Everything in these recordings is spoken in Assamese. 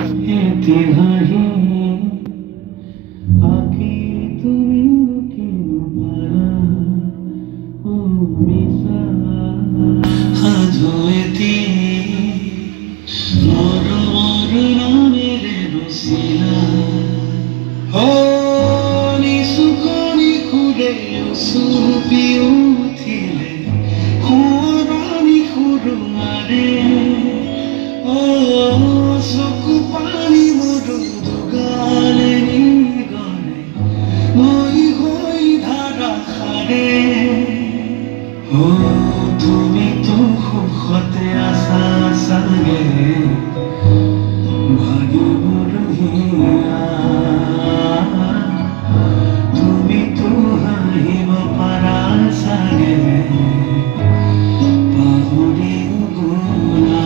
এতে হাহি আকি তুমি কিন পারা ও মিসা হাজো এতি মোর মোর নামের রসিলা ও নিসুকনি খুলে সুপি উঠিলে খুরানি খুরুমারে ও চকু পানী মধু দুগালে নিগলে মই হৈ ধাৰা খাৰে ও তুমি তো সুখতে আছা চাগে ভাগিবৰ হিয়া তুমি তো হাঁহিব পাৰা চাগে পাহৰিও গ'লা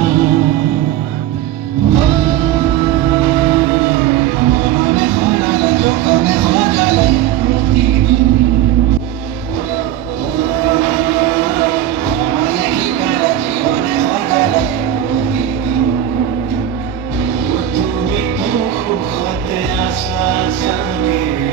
মননে সলালে জখমে সজালে প্ৰতিদিন সময়ে শিকালে জীৱনে সজালে প্ৰতিদিন তুমি তো সুখতে আছা চাগে